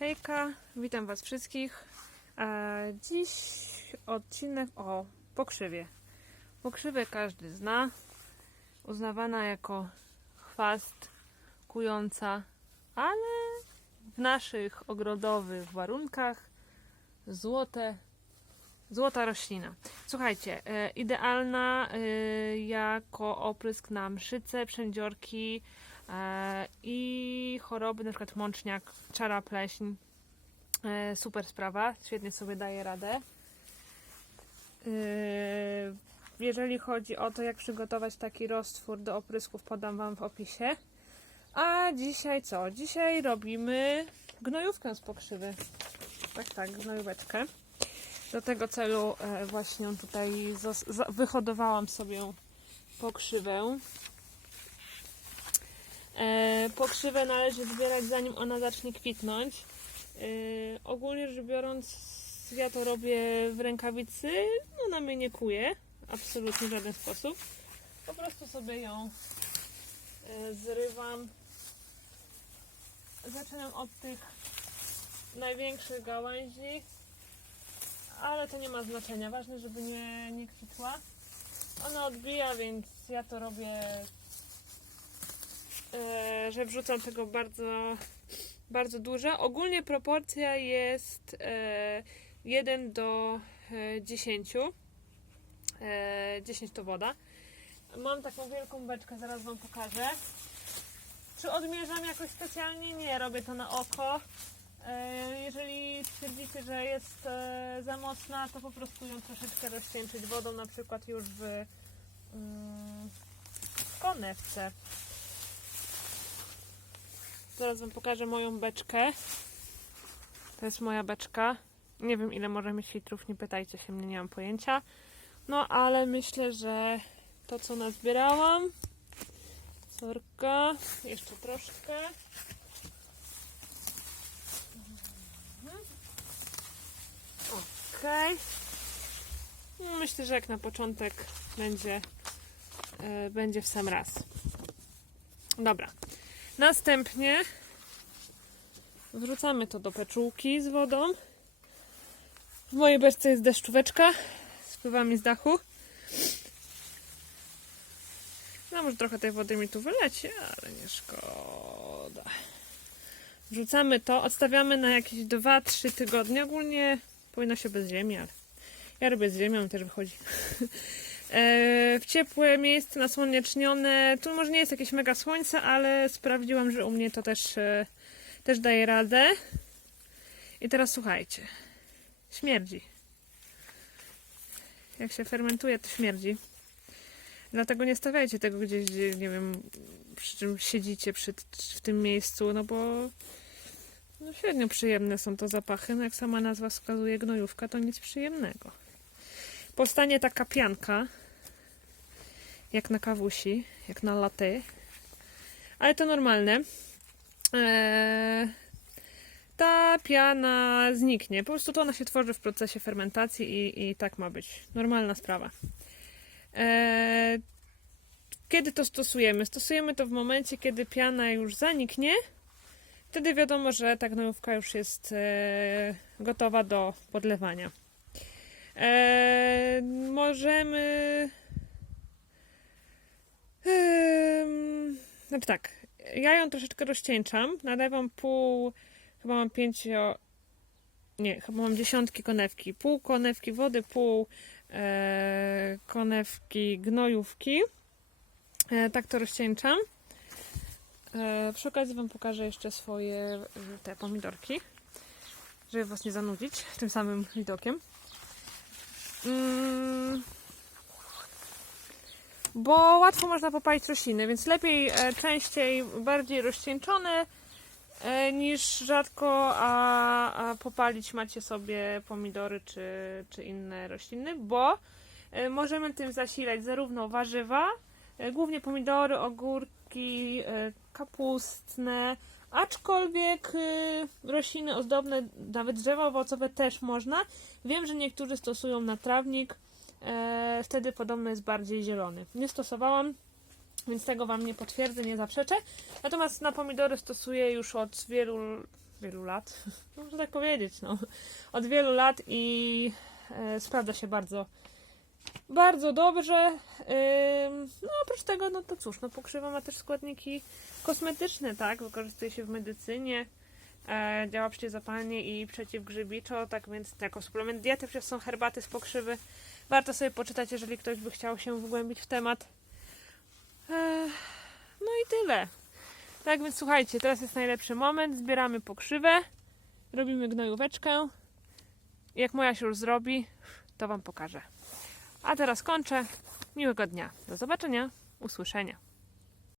Hejka, witam Was wszystkich. Dziś odcinek o pokrzywie. Pokrzywę każdy zna. Uznawana jako chwast kująca, ale w naszych ogrodowych warunkach złote, złota roślina. Słuchajcie, e, idealna e, jako oprysk na mszyce, przędziorki, i choroby, na przykład mączniak, czara pleśń. E, Super sprawa, świetnie sobie daje radę. E, Jeżeli chodzi o to, jak przygotować taki roztwór do oprysków, podam Wam w opisie. A dzisiaj co? Dzisiaj robimy gnojówkę z pokrzywy. Tak, tak, gnojóweczkę. Do tego celu e, właśnie tutaj wyhodowałam sobie pokrzywę. E, pokrzywę należy zbierać zanim ona zacznie kwitnąć. E, ogólnie rzecz biorąc, ja to robię w rękawicy. Ona mnie nie kuje, absolutnie w żaden sposób. Po prostu sobie ją e, zrywam. Zaczynam od tych największych gałęzi, ale to nie ma znaczenia. Ważne, żeby nie, nie kwitła. Ona odbija, więc ja to robię że wrzucam tego bardzo, bardzo dużo. Ogólnie proporcja jest e, 1 do e, 10. E, 10 to woda. Mam taką wielką beczkę, zaraz Wam pokażę. Czy odmierzam jakoś specjalnie? Nie, robię to na oko. E, Jeżeli stwierdzicie, że jest e, za mocna, to po prostu ją troszeczkę rozcieńczyć wodą, na przykład już w, mm, w konewce. Zaraz Wam pokażę moją beczkę. To jest moja beczka. Nie wiem ile może mieć litrów, nie pytajcie się mnie, nie mam pojęcia. No ale myślę, że to co nazbierałam. Sorka, jeszcze troszkę. Okej. No, Myślę, że jak na początek będzie, e, będzie w sam raz. Dobra. Następnie wrzucamy to do peczułki z wodą. W mojej beczce jest deszczóweczka. Spływa mi z dachu. No może trochę tej wody mi tu wyleci, ale nie szkoda. Wrzucamy to, odstawiamy na jakieś 2-3 tygodnie. Ogólnie powinno się bez ziemi, ale ja robię z ziemią i też wychodzi. E, w ciepłe miejsce, nasłonecznione. Tu może nie jest jakieś mega słońce, ale sprawdziłam, że u mnie to też, e, też daje radę. I teraz słuchajcie. Śmierdzi. Jak się fermentuje, to śmierdzi. Dlatego nie stawiajcie tego gdzieś, gdzie, nie wiem, przy czym siedzicie przy, w tym miejscu, no bo no średnio przyjemne są to zapachy. No jak sama nazwa wskazuje, gnojówka to nic przyjemnego powstanie taka pianka, jak na kawusi, jak na latte, ale to normalne. Eee, ta piana zniknie, po prostu to ona się tworzy w procesie fermentacji i, i tak ma być. Normalna sprawa. Eee, kiedy to stosujemy? Stosujemy to w momencie, kiedy piana już zaniknie. Wtedy wiadomo, że ta gnojówka już jest e, gotowa do podlewania. Eee, możemy. Znaczy tak, ja ją troszeczkę rozcieńczam. Nadawam pół, chyba mam pięcio. Nie, chyba mam dziesiątki konewki. Pół konewki wody, pół e, konewki gnojówki. E, tak to rozcieńczam. E, przy okazji Wam pokażę jeszcze swoje e, te pomidorki, żeby Was nie zanudzić tym samym widokiem. Mm, bo łatwo można popalić rośliny, więc lepiej e, częściej, bardziej rozcieńczone e, niż rzadko, a, a popalić macie sobie pomidory czy, czy inne rośliny, bo e, możemy tym zasilać zarówno warzywa, głównie pomidory, ogórki, kapustne, aczkolwiek rośliny ozdobne, nawet drzewa owocowe też można. Wiem, że niektórzy stosują na trawnik, e, wtedy podobno jest bardziej zielony. Nie stosowałam, więc tego Wam nie potwierdzę, nie zaprzeczę. Natomiast na pomidory stosuję już od wielu wielu lat, można tak powiedzieć, no, od wielu lat i e, sprawdza się bardzo, bardzo dobrze. No oprócz tego, no to cóż, no pokrzywa ma też składniki kosmetyczne, tak, wykorzystuje się w medycynie, e, działa przeciwzapalnie i przeciwgrzybiczo, tak więc jako suplement diety przecież są herbaty z pokrzywy. Warto sobie poczytać, jeżeli ktoś by chciał się wgłębić w temat. No i tyle. Tak więc słuchajcie, teraz jest najlepszy moment. Zbieramy pokrzywę, robimy gnojóweczkę. Jak moja się już zrobi, to Wam pokażę. A teraz kończę. Miłego dnia. Do zobaczenia. Usłyszenia.